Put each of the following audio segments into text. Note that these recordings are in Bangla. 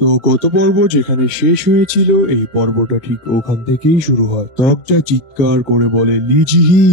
তো গত পর্ব যেখানে শেষ হয়েছিল এই পর্বটা ঠিক ওখান থেকেই শুরু হয়। দরজা চিৎকার করে বলে লিজিহি,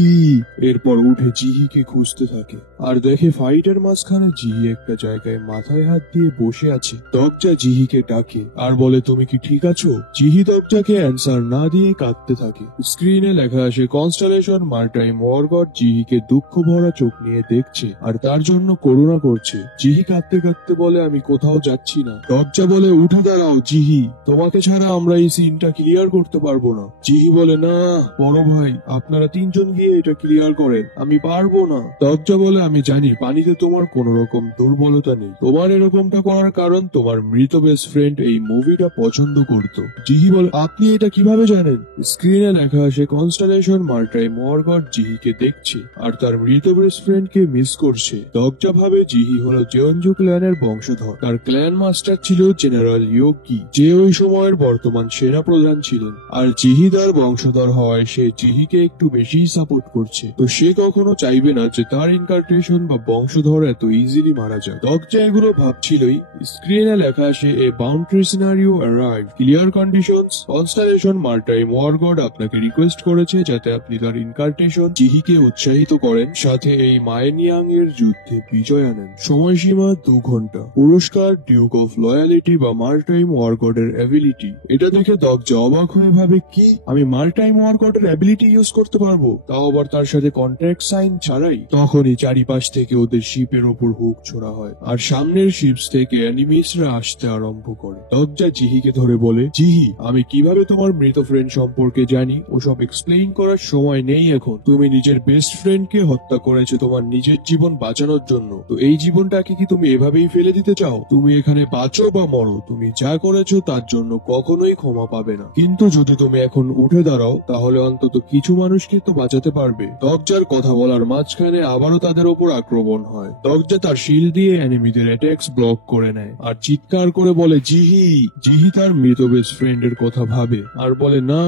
এরপর উঠে জিহিকে খুঁজতে থাকে আর দেখে ফাইটের মাঝখানে জিহি একটা জায়গায় মাথায় হাত দিয়ে বসে আছে। দরজা জিহিকে ডাকে আর বলে তুমি কি ঠিক আছো? জিহি দরজাকে অ্যান্সার না দিয়ে কাঁদতে থাকে। স্ক্রিনে লেখা আসে কনস্টেলেশন মার্টাইম ওয়ারগড জিহিকে দুঃখ ভরা চোখ নিয়ে দেখছে আর তার জন্য করুণা করছে। জিহি কাঁদতে কাঁদতে বলে আমি কোথাও যাচ্ছি না। দরজা বলে উঠে দাঁড়াও জিহি, তোমাকে ছাড়া আমরা এই সিনটা ক্লিয়ার করতে পারবো না। জিহি বলে না বড় ভাই, আপনারা তিনজন গিয়ে এটা ক্লিয়ার করেন, আমি পারবো না। দরজা বলে আমি জানি পানিতে তোমার কোন রকম দুর্বলতা নেই, তোমার এরকমটা করার কারণ তোমার মৃত বেস্ট ফ্রেন্ড এই মুভিটা পছন্দ করত। জিহি বলে আপনি এটা কিভাবে জানেন? স্ক্রিনে লেখা আসে কনস্টেলেশন মার্টাইম ওয়ারগড জিহিকে দেখছে আর তার মৃত বেস্ট ফ্রেন্ডকে মিস করছে। দরজা ভাবে জিহি হলো জেওনজু ক্ল্যানের বংশধর, তার ক্ল্যান মাস্টার ছিল জেনারেল ইয়োকি, যে ওই সময়ের বর্তমান সেনা প্রধান ছিলেন। আর জিহি তার বংশধর হওয়ায় সে জিহিকে একটু বেশি সাপোর্ট করছে, তো সে কখনো চাইবে না যে তার ইনকার্টেশন বা বংশধর এত ইজিলি মারা যায়। দরজা এগুলো ভাবছিলই, স্ক্রিনে লেখা আসে a boundary scenario arrive, clear conditions. Constellation maritime war god আপনাকে রিকোয়েস্ট করেছে যাতে আপনি তার ইনকার্টেশন জিহিকে উৎসাহিত করেন, সাথে এই মায়েনিয়াং এর যুদ্ধে বিজয় আনেন। সময়সীমা 2 ঘন্টা। পুরস্কার ডিউক অফ লয়ালিটি বা মার্টাইম ওয়ারগডের অ্যাবিলিটি। এটা দেখে দরজা অবাক হয়ে ভাবে কি আমি মার্টাইম ওয়ারগডের অ্যাবিলিটি ইউজ করতে পারবো, তাও আবার তার সাথে কন্ট্রাক্ট সাইন ছাড়াই। তখনই চারিপাশ থেকে ওদের শিপের উপর হুক ছোড়া হয় আর সামনের শিপস থেকে অ্যানিমিসরা আসতে আরম্ভ করে। দরজা জিহিকে ধরে বলে জিহি, আমি কিভাবে তোমার মৃত ফ্রেন্ড সম্পর্কে জানি ওসব এক্সপ্লেইন করার সময় নেই এখন। তুমি নিজের বেস্ট ফ্রেন্ডকে হত্যা করেছো তোমার নিজের জীবন বাঁচানোর জন্য, তো এই জীবনটাকে কি তুমি এভাবেই ফেলে দিতে চাও? তুমি এখানে বাঁচো বা মরো, তুমি যা করেছো তার জন্য কখনোই ক্ষমা পাবে না। কিন্তু যদি তুমি এখন উঠে দাঁড়াও তাহলে অন্তত কিছু মানুষকে তো বাঁচাতে পারবে। দরজার কথা বলার মাঝখানে আবারও তাদের ওপর আক্রমণ হয়। দরজা তার শিল দিয়ে এনিমিদের অ্যাটাকস ব্লক করে নেয় আর চিৎকার করে বলে জিহি। জিহি তার মৃত বেস্ট ফ্রেন্ডের কথা ভাবে আর বলে না,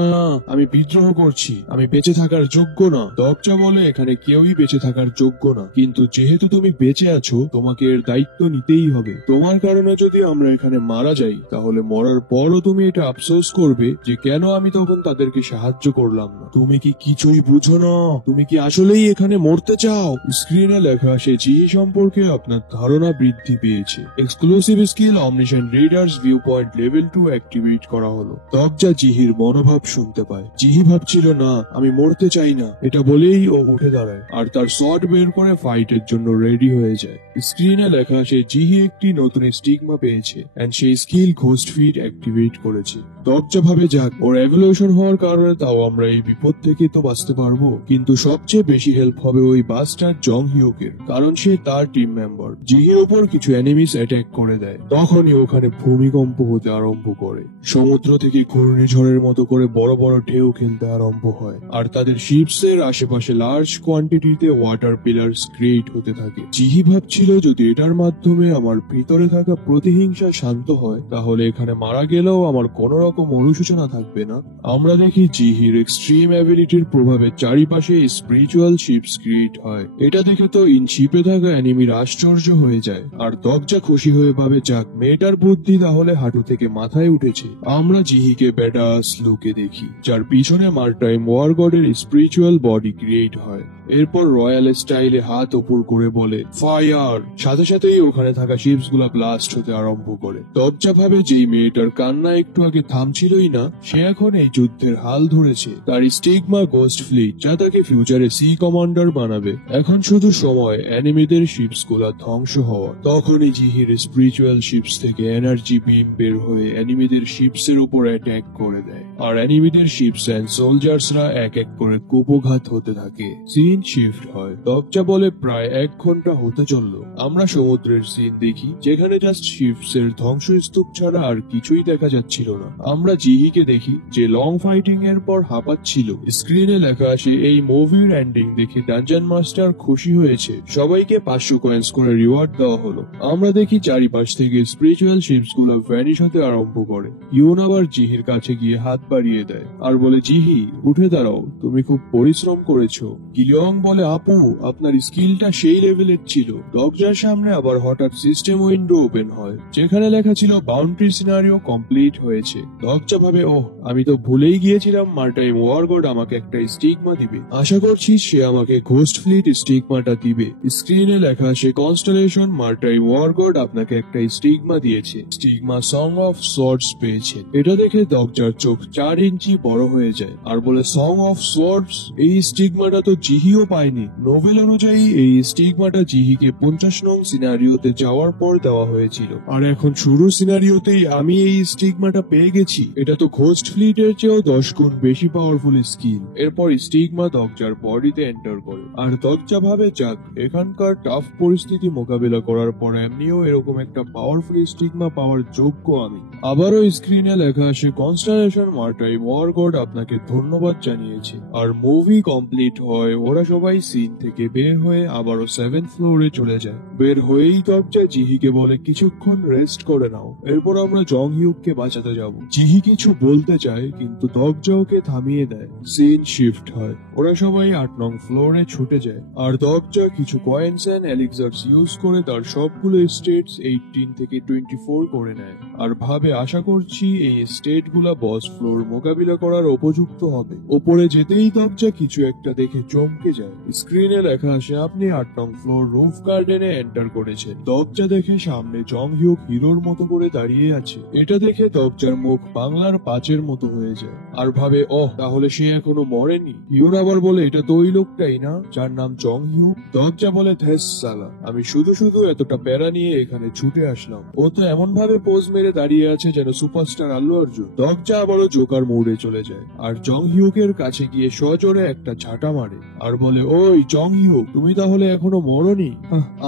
আমি বিদ্রোহ করছি, আমি বেঁচে থাকার যোগ্য না। দরজা বলে এখানে কেউই বেঁচে থাকার যোগ্য না, কিন্তু যেহেতু তুমি বেঁচে আছো তোমাকে এর দায়িত্ব নিতেই হবে। তোমার কারণে যদি আমরা এখানে মারা যাই তাহলে মরার পরও তুমি এটা আফসোস করবে যে কেন আমি তখন তাদেরকে সাহায্য করলাম না। তুমি কি কিছুই বুঝো না? তুমি কি আসলেই এখানে মরতে চাও? স্ক্রিনে লেখা আসে জিহি সম্পর্কে আপনার ধারণা বৃদ্ধি পেয়েছে। Exclusive skill ammunition readers view point level 2 activate করা হলো। দরজা জিহির মনোভাব শুনতে পায়। জিহি ভাবছিল না আমি মরতে চাই না, এটা বলেই ও উঠে দাঁড়ায় আর তার শট বের করে ফাইটের জন্য রেডি হয়ে যায়। স্ক্রিনে লেখা আসে জিহি একটি নতুন স্টিগমা পেয়েছে এন্ড সেই স্কিল ঘোস্ট ফিট অ্যাক্টিভেট করেছে। দরজা ভাবে যাক ওর এভলিউশন হওয়ার কারণে তাও আমরা এই বিপদ থেকে তো বাঁচতে পারবো, কিন্তু সবচেয়ে বেশি হেল্প হবে ওই বাস্টার জং হিউকের, কারণ সে তার টিম মেম্বার। জিহির উপর কিছু এনিমিস অ্যাটাক করে দেয়, তখনই ওখানে ভূমিকম্প হতে আরম্ভ করে। সমুদ্র থেকে ঘূর্ণিঝড়ের মতো করে বড় বড় ঢেউ খেলতে আরম্ভ হয় আর তাদের শিপস এর আশেপাশে লার্জ কোয়ান্টিটিতে ওয়াটার পিলার্স ক্রিয়েট হতে থাকে। জিহি ভাবছিল যদি এটার মাধ্যমে আমার ভিতরে থাকা প্রতিহিংসা শান্ত হয় তাহলে এখানে মারা গেলেও আমার কোন রকম অনুশোচনা থাকবে না। আমরা দেখি জিহির এক্সট্রিম অ্যাবিলিটির প্রভাবে চারিপাশে স্পিরিচুয়াল শিপস ক্রিয়েট হয়। এটা দেখে তো ইন শিপে থাকা এনিমির আশ্চর্য হয়ে যায় আর দরজা খুশি হয়ে ভাবে যাক মেয়েটার বুদ্ধি তাহলে হাঁটু থেকে মাথায় উঠেছে। আমরা জিহিকে ব্যাডাস লুকে দেখি যার পিছনে মার্টাইম ওয়ারগডের স্পিরিচুয়াল বডি ক্রিয়েট হয়। এরপর রয়্যাল স্টাইলে হাত উপর করে বলে ফায়ার, সাথে সাথেই ওখানে থাকা শিপস গুলা ব্লাস্ট হতে আরম্ভ করে। দরজা ভাবে যেই মেয়েটার কান্না একটু আগে থামছিলই না সে এখন এই যুদ্ধের হাল ধরেছে। তার স্টিগমা গোস্ট ফ্লিট যা তাকে ফিউচারে সি কমান্ডার বানাবে। এখন শুধু সময় এনিমিদের শিপস গুলা ধ্বংস হওয়ার। তখনই জিহির স্পিরিচুয়াল শিপস থেকে এনার্জি বিম বের হয়ে এনিমিদের শিপস এর উপর অ্যাটাক করে দেয় আর এনিমিদের শিপস এন্ড সোলজার্সরা এক এক করে কুপঘাত হতে থাকে। সিন শিফট হয়। দরজা বলে প্রায় 1 ঘন্টা হতে চললো। আমরা সমুদ্রের সিন দেখি যেখানে জাস্ট শিপস এর ধ্বংসস্তূপ ছাড়া আর কিছুই দেখা যাচ্ছিল না। আমরা জিহিকে দেখি যে লং ফাইটিং এর পর হাঁপাচ্ছিল। স্ক্রিনে লেখা আসে এই মুভির এন্ডিং দেখে ডানজন মাস্টার খুশি হয়েছে, সবাইকে 500 কয়েন্স করে রিওয়ার্ড দেওয়া হলো। আমরা দেখি চারিপাশ থেকে স্পিরিচুয়াল শিপস গুলো ভ্যানিশ হতে আরম্ভ করে। ইউন আবার জিহির কাছে গিয়ে হাত বাড়িয়ে দেয় আর বলে জিহি উঠে দাঁড়াও, তুমি খুব পরিশ্রম করেছো। কিলিয়ং বলে আপু আপনার স্কিলটা সেই লেভেলের ছিল। দরজার সামনে আবার হঠাৎ সিস্টেম উইন্ডো ওপেন হয় যেখানে লেখা ছিল ছিল বাউন্ডারি সিনারিও কমপ্লিট হয়েছে। দরজা ভাবে, ওহ আমি তো ভুলেই গিয়েছিলাম মার্টাইম ওয়ারগড আমাকে একটা স্টিগমা দিবে। আশা করছি সে আমাকে ঘোস্ট ফ্লিট স্টিগমাটা দিবে। স্ক্রিনে লেখা সে কনস্টেলেশন মার্টাইম ওয়ারগড আপনাকে একটা স্টিগমা দিয়েছে। স্টিগমা সং অফ সোয়ার্ডস পেয়েছে। এটা দেখে দরজার চোখ 4 ইঞ্চি বড় হয়ে যায় আর বলে, সং অফ সোয়ার্ডস? এই স্টিগমাটা তো জিহিও পায়নি। নোভেল অনুযায়ী এই স্টিগমাটা জিহিকে 50 নং সিনারিওতে যাওয়ার পর দেওয়া হয়েছিল, আর এখন শুরু সিনারিওতেই আমি এই স্টিগমাটা পেয়ে গেছি। এটা তো ঘোস্ট ফ্লিটের চেয়েও 10 গুণ বেশি পাওয়ারফুল স্কিল। এরপর স্টিগমা দরজার বডিতে এন্টার করে, আর দরজা ভাবে, যাক এখানকার টাফ পরিস্থিতি মোকাবিলা করার পর এমনিও এরকম একটা পাওয়ারফুল স্টিগমা পাওয়ার যোগ্য আমি। আবারও স্ক্রিনে লেখা আসে, কনস্টেলেশন মার্টাইম ওয়ারগড আপনাকে ধন্যবাদ জানিয়েছে। আর মুভি কমপ্লিট হয়। ওরা সবাই সিন থেকে বের হয়ে আবারও 7th ফ্লোরে চলে যায়। বের হয়েই দরজা জিহিকে বলে, কিছুক্ষণ রেস্ট করে নাও, এরপর আমরা জং হিউককে বাঁচাতে যাব। জিহি কিছু বলতে চায় কিন্তু দরজা ওকে থামিয়ে দেয়। সিন শিফট হয়। ওরা সবাই 8 নং ফ্লোরে ছুটে যায়, আর দরজা কিছু কয়েন্স এন্ড এলিক্সারস ইউজ করে তার সবগুলো স্টেটস 18 থেকে 24 করে নেয়, আর ভাবে আশা করছি এই স্টেট গুলা বস ফ্লোর মোকাবিলা করার উপযুক্ত হবে। ওপরে যেতেই দরজা কিছু একটা দেখে চমকে যায়। স্ক্রিনে লেখা আসে, আপনি 8 নং ফ্লোর রুফ গার্ডেনে এন্টার করেছেন। দরজা দেখে সামনে জং হিউক হিরোর মতো করে দাঁড়িয়ে আছে। এটা দেখে দরজার মুখ বাংলার 5-এর মতো হয়ে যায়, আর ভাবে, ওহ তাহলে সে এখনো মরেনি। হিউর আবার বলে, এটা তো ওই লোকটাই না যার নাম জং হিউক? দরজা বলে, ধ্যাস সালা, আমি শুধু শুধু এতটা প্যারা নিয়ে এখানে ছুটে আসলাম। ও তো এমন ভাবে পোজ মেরে দাঁড়িয়ে আছে যেন সুপারস্টার আল্লু অর্জুন। দরজা আবারও জোকার মোড়ে চলে যায়, আর জং হিউকের কাছে গিয়ে সজোরে একটা ঝাঁটা মারে, আর বলে, ওই জং হিউক, তুমি তাহলে এখনো মরনি?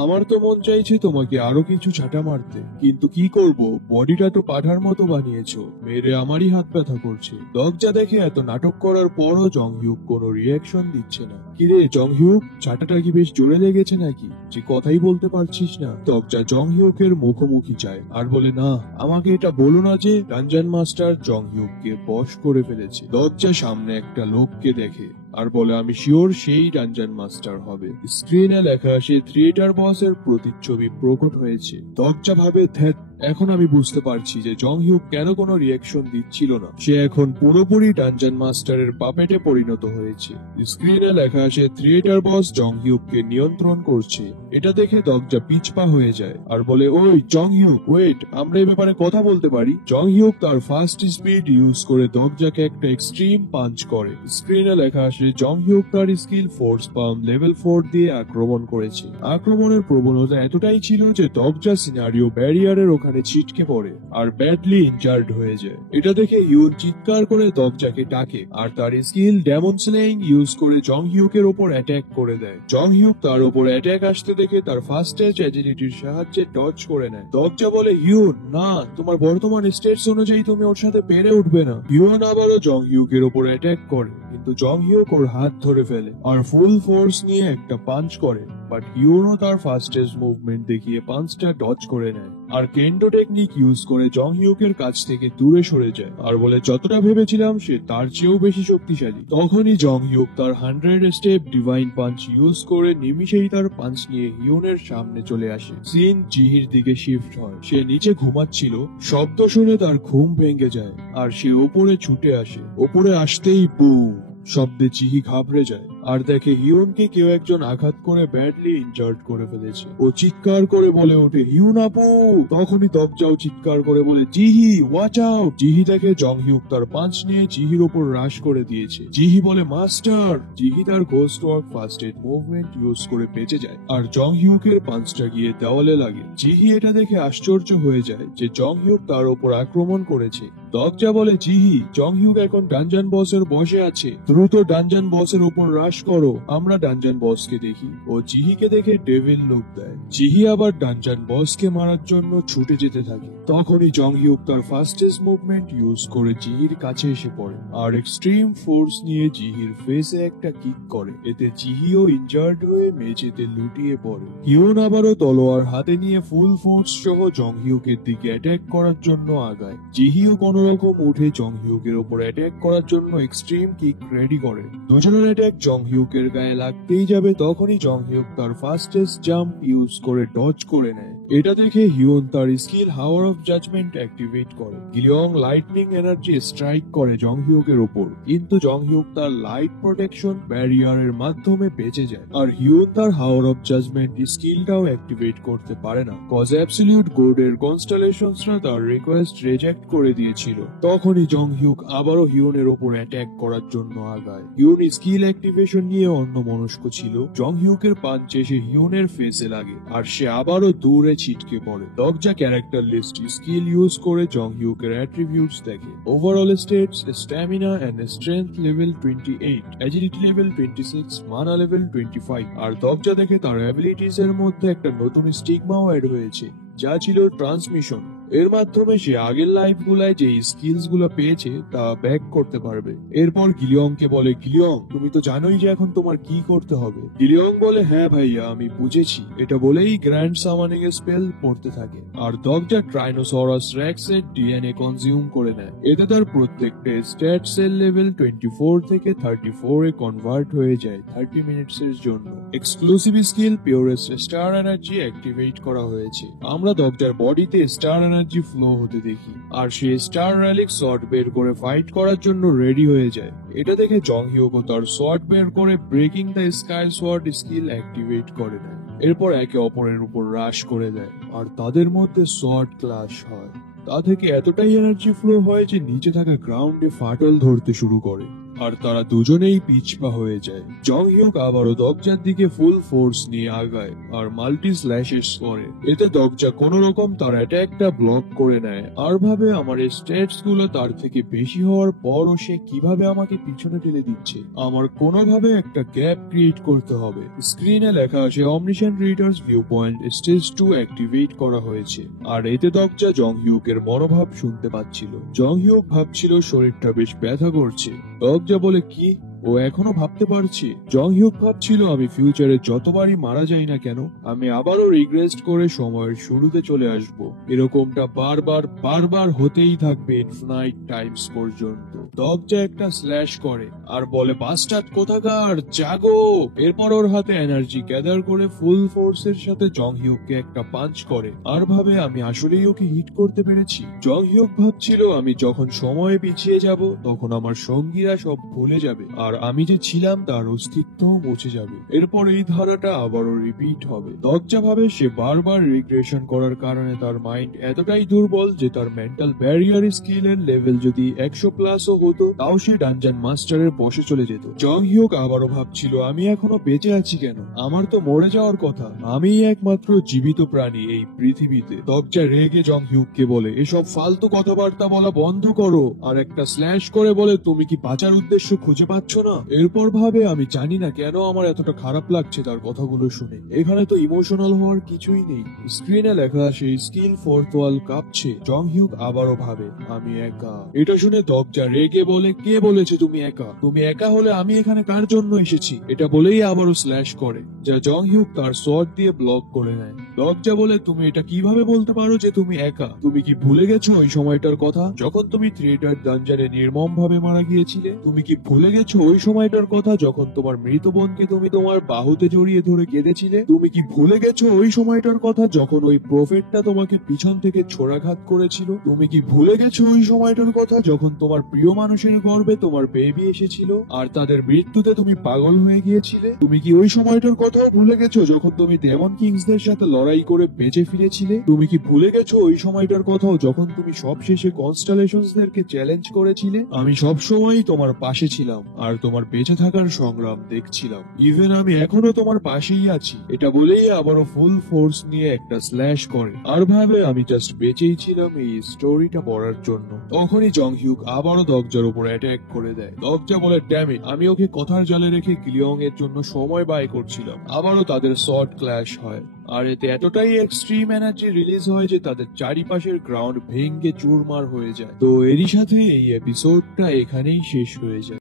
আমার তো মন চাইছে তোমাকে আরো কিছু ঝাঁটা মারতে, কিন্তু কি করব, বডিটা তো পাঠার মতো বানিয়েছো, মেরে আমারই হাত ব্যথা করছে। দরজা দেখে এত নাটক করার পরও জং হিউক কোনো রিয়াকশন দিচ্ছে না। কিরে জং হিউক, ঝাঁটাটা কি বেশ জোরে লেগেছে নাকি, যে কথাই বলতে পারছিস না? দরজা জং হিউকের মুখোমুখি চায় আর বলে, না আমাকে এটা বলো না যে ডানজান মাস্টার জং হিউককে বশ করে ফেলেছে। দরজা সামনে একটা লোককে দেখে আর বলে, আমি শিওর সেই ডানজান মাস্টার হবে। স্ক্রিনে লেখা আসে, থিয়েটার বসের প্রতিচ্ছবি প্রকট হয়েছে। দরজা ভাবে, ধ্যাত, এখন আমি বুঝতে পারছি যে জং হিউক কেন কোনো রিয়াকশন দিচ্ছিল না। সে এখন পুরোপুরি ডানজান মাস্টারের পাপেটে পরিণত হয়েছে। স্ক্রিনে লেখা আসে, থিয়েটার বস জং হিউককে নিয়ন্ত্রণ করছে। এটা দেখে দরজা পিছপা হয়ে যায় আর বলে, ওই জং হিউক ওয়েট, আমরা এই ব্যাপারে কথা বলতে পারি। জং হিউক তার ফার্স্ট স্পিড ইউজ করে দরজাকে একটা এক্সট্রিম পাঞ্চ করে। স্ক্রিনে লেখা আসে, জং হিউক তার স্কিল ফোর্স পাম লেভেল 4 দিয়ে আক্রমণ করেছে। আক্রমণের প্রবণতা এতটাই ছিল যে দরজা সিনারিও ব্যারিয়ারের ওখানে ছিটকে পড়ে আর ব্যাডলি ইনজার্ড হয়ে যায়। এটা দেখে হিউন চিৎকার করে দরজাকে ডাকে, আর তার স্কিল ডেমন স্লেইং ইউজ করে জং হিউকের ওপর অ্যাটাক করে দেয়। জং হিউক তার ওপর অ্যাটাক আসতে দেখে তার ফার্স্ট স্টেজ এজিলিটির সাহায্যে ডজ করে নেয়। দরজা বলে, হিউন না, তোমার বর্তমান স্টেটস অনুযায়ী তুমি ওর সাথে পেরে উঠবে না। হিউন আবারও জং হিউকের ওপর অ্যাটাক করে, কিন্তু জং হিউক ওর হাত ধরে ফেলে আর ফুল ফোর্স নিয়ে একটা পাঞ্চ করে, বাট হিউনও তার ফাস্টেস্ট মুভমেন্ট দেখিয়ে পাঞ্চটা ডজ করে নেয় আর কেন্ডো টেকনিক ইউজ করে জং হিউকের কাছ থেকে দূরে সরে যায় আর বলে, যতটা ভেবেছিলাম সে তার চেয়েও বেশি শক্তিশালী। তখনই জং হিউক তার 100 স্টেপ ডিভাইন পাঞ্চ ইউজ করে নিমিষেই তার পাঞ্চ নিয়ে হিউনের সামনে চলে আসে। সিন জিহির দিকে শিফট হয়। সে নিচে ঘুমাচ্ছিল, শব্দ শুনে তার ঘুম ভেঙে যায় আর সে ওপরে ছুটে আসে। ওপরে আসতেই বুম শব্দে জিহি ঘাবড়ে যায় আর দেখে হিউনকে কেউ একজন আঘাত করে ব্যাডলি ইনজার্ড করে ফেলেছে। ও চিৎকার করে বলে ওঠে, হিউন আপু! তখনই দরজাও চিৎকার করে বলে, জিহি ওয়াচ আউট! জিহি দেখে জং হিউক তার পাঞ্চ নিয়ে জিহির ওপর রাশ করে দিয়েছে। জিহি বলে, মাস্টার! জিহি তার ghost work first aid movement use করে বেঁচে যায় আর জং হিউকের পাঞ্চটা গিয়ে দেওয়ালে লাগে। জিহি এটা দেখে আশ্চর্য হয়ে যায় যে জং হিউক তার ওপর আক্রমণ করেছে। দরজা বলে, জিহি, জং হিউক এখন ডানজান বসের বসে আছে, দ্রুত ডানজান বসের উপর রাশ করো, আমরা ডানজান বসকে দেখি। ও জিহিকে দেখে ডেভিল লুক দেয়। জিহি আবার ডানজান বসকে মারার জন্য ছুটে যেতে থাকে। তখনই জং হিউক তার ফাস্টেস্ট মুভমেন্ট ইউজ করে জিহির কাছে এসে পড়ে আর এক্সট্রিম ফোর্স নিয়ে জিহির ফেসে একটা কিক করে। এতে জিহিও ইনজার্ড হয়ে মেঝেতে লুটিয়ে পড়ে। হিউন আবারও তলোয়ার হাতে নিয়ে ফুল ফোর্স সহ জং হিউকের দিকে অ্যাটাক করার জন্য আগায়। জিহিও কোন রকম উঠে জং হিউকের উপর অ্যাটাক করার জন্য এক্সট্রিম কিক রেডি করে। দুজনের অ্যাটাক জং হিউকের গায়ে লাগতেই যাবে তখনই জং হিউক তার ফাস্টেস্ট জাম্প ইউজ করে ডজ করে নেয়। এটা দেখে হিউন তার স্কিল হাওয়ার অফ জাজমেন্ট অ্যাক্টিভেট করে। গিলিয়ং লাইটনিং এনার্জি স্ট্রাইক করে জং হিউকের উপর, কিন্তু জং হিউক তার লাইট প্রোটেকশন ব্যারিয়ারের মাধ্যমে বেঁচে যায়। আর হিউন তার হাওয়ার অফ জাজমেন্ট স্কিলটাও অ্যাক্টিভেট করতে পারে না, কজ অ্যাবসলিউট গোডের কনস্টেলেশনসরা তার রিকোয়েস্ট রিজেক্ট করে দিয়েছিল। তখনই জং হিউক আবারও হিউনের উপর অ্যাটাক করার জন্য আগায়। হিউন স্কিল অ্যাক্টিভেশন নিয়ে অন্যমনস্ক ছিল। জং হিউকের পাঞ্চে সে হিউনের ফেসে লাগে আর সে আবারও দূরে ছিটকে পড়ে। দগজা ক্যারেক্টার লিস্ট স্কিল ইউজ করে জং হিউকের অ্যাট্রিবিউটস দেখে। Overall stats stamina and strength level 28, agility level 26, mana level 25। আর দগজা দেখে তার অ্যাবিলিটিস এর মধ্যে একটা নতুন স্টিগমাও অ্যাড হয়েছে, যা ছিল ট্রান্সমিশন। এর মাধ্যমে সে আগের লাইফ গুলায় যে স্কিলস গুলা পেয়েছে তা ব্যাক করতে পারবে। এরপর গিলিয়ংকে বলে, গিলিয়ং তুমি তো জানোই যে এখন তোমার কি করতে হবে। গিলিয়ং বলে, হ্যাঁ ভাইয়া আমি বুঝেছি। এটা বলেই গ্র্যান্ড সামানিং স্পেল পড়তে থাকে। আর দগজা ট্রাইনোসরাস রেক্স এর ডিএনএ কনজিউম করে নেয়। এতে তার প্রত্যেকটা স্ট্যাট সেল লেভেল 24 থেকে 34 এ কনভার্ট হয়ে যায় 30 মিনিটস এর জন্য। Exclusive skill purest star energy activate করা হয়েছে। আমরা দগজার বডিতে স্টার এনার্জি ফ্লো হতে দেখি, আর সে স্টার রেলিক শট বের করে ফাইট করার জন্য রেডি হয়ে যায়। এটা দেখে জং হিউকও তার শট বের করে breaking the sky shot skill activate করে নেয়। এরপর একে অপরের উপর রাশ করে দেয় আর তাদের মধ্যে শট ক্লাশ হয়। তা থেকে এতটাই এনার্জি ফ্লো হয় যে নিচে থাকা গ্রাউন্ডে ফাটল ধরতে শুরু করে আর তারা দুজনেই পিছপা হয়ে যায়। জং হিউক আবারও দগজার দিকে ফুল ফোর্স নিয়ে আগায় আর মাল্টি স্ল্যাশেস করে। এতে দগজা কোন রকম তার অ্যাটাকটা ব্লক করে নেয় আর ভাবে আমার স্ট্যাটস গুলো তার থেকে বেশি হওয়ার পরও সে কিভাবে আমাকে পিছনে ঠেলে দিচ্ছে। আমার কোনোভাবে একটা গ্যাপ ক্রিয়েট করতে হবে। স্ক্রিনে লেখা আসে ammunition readers view point stage 2 activate করা হয়েছে। আর এতে দগজা জং হিউকের মনোভাব শুনতে পাচ্ছিল। জং হিউক ভাবছিল শরীরটা বেশ ব্যথা করছে। দগজা বলে, কি ও এখনো ভাবতে পারছে? জং হিউক ভাবছিল, আমি ফিউচারে যতবারই মারা যাই না কেন আমি আবারও রিগ্রেস্ট করে সময়ের শুরুতে চলে আসব। এরকমটা বারবার বারবার হতেই থাকবে ইনফিনাইট টাইমস পর্যন্ত। দগজা একটা স্ল্যাশ করে আর বলে, বাস্টার্ড কোথাকার, জাগো। এরপর ওর হাতে এনার্জি গ্যাদার করে ফুল ফোর্সের সাথে জং হিউককে একটা পাঞ্চ করে আর ভাবে আমি আসলেই ওকে হিট করতে পেরেছি। জং হিউক ভাবছিল, আমি যখন সময়ে পিছিয়ে যাব তখন আমার সঙ্গীরা সব ভুলে যাবে আর আমি যে ছিলাম তার অস্তিত্ব মুছে যাবে। এরপর এই ধারাটা আবারও রিপিট হবে। দগজা ভাবে সে বারবার রিগ্রেশন করার কারণে তার মাইন্ড এতটাই দুর্বল যে তার মেন্টাল ব্যারিয়ার স্কিলের লেভেল যদি 100+ হতো তাও সে ডানজান মাস্টারের বসে চলে যেত। জং হিউক আবারও ভাবছিল, আমি এখনো বেঁচে আছি কেন? আমার তো মরে যাওয়ার কথা। আমিই একমাত্র জীবিত প্রাণী এই পৃথিবীতে। দগজা রেগে জং হিউককে বলে, এসব ফালতু কথাবার্তা বলা বন্ধ করো। আর একটা স্ল্যাশ করে বলে, তুমি কি বাঁচার উদ্দেশ্য খুঁজে পাচ্ছ না? এরপর ভাবে, আমি জানি না কেন আমার এতটা খারাপ লাগছে তার কথাগুলো শুনে। এখানে তো ইমোশনাল হওয়ার কিছুই নেই। স্ক্রিনে লেখা সেই স্কিল ফোর্থ ওয়াল কাঁপছে। জং হিউক আবারও ভাবে, আমি একা। এটা শুনে দগজা রেগে বলে, কে বলেছে তুমি একা? তুমি একা হলে আমি এখানে কার জন্য এসেছি? এটা বলেই আবারও স্ল্যাশ করে, যা জং হিউক তার শট দিয়ে ব্লক করে নেয়। দগজা বলে, তুমি এটা কিভাবে বলতে পারো যে তুমি একা? তুমি কি ভুলে গেছো ওই সময়টার কথা যখন তুমি থিয়েটার ডানজানে নির্মম ভাবে মারা গিয়েছিলে? তুমি কি ভুলে গেছো ওই সময়টার কথা যখন তোমার মৃত বোনকে তুমি তোমার বাহুতে জড়িয়ে ধরে কেঁদেছিলে? তুমি কি ভুলে গেছো ওই সময়টার কথা যখন ওই প্রফেটটা তোমাকে পিছন থেকে ছোড়াঘাত করেছিল? তুমি কি ভুলে গেছো ওই সময়টার কথা যখন তোমার প্রিয় মানুষের গর্ভে তোমার বেবি এসেছিল আর তাদের মৃত্যুতে তুমি পাগল হয়ে গিয়েছিলে? তুমি কি ওই সময়টার কথাও ভুলে গেছো যখন তুমি ডেমন কিংসদের সাথে লড়াই করে বেঁচে ফিরেছিলে? তুমি কি ভুলে গেছো ওই সময়টার কথাও যখন তুমি সবশেষে কনস্টেলেশনসদেরকে চ্যালেঞ্জ করেছিলে? আমি সবসময়ই তোমার পাশে ছিলাম আর তোমার বেঁচে থাকার সংগ্রাম দেখছিলাম। ইভেন আমি এখনো তোমার পাশেই আছি। এটা বলেই আবারও ফুল ফোর্স নিয়ে একটা স্ল্যাশ করে আর ভাবে, আমি জাস্ট বেঁচেই ছিলাম এই স্টোরিটা পড়ার জন্য। তখনই জং হিউক আবারও দগজার উপর অ্যাটাক করে দেয়। দগজা বলে, ড্যাম ইট, আমি ওকে কথার জালে রেখে গিলিয়ং এর জন্য সময় ব্যয় করছিলাম। আবারও তাদের শর্ট ক্ল্যাশ হয় আর এতে এতটাই এক্সট্রিম এনার্জি রিলিজ হয় যে তাদের চারিপাশের গ্রাউন্ড ভেঙে চুরমার হয়ে যায়। তো এরই সাথে এই এপিসোডটা এখানেই শেষ হয়ে যায়।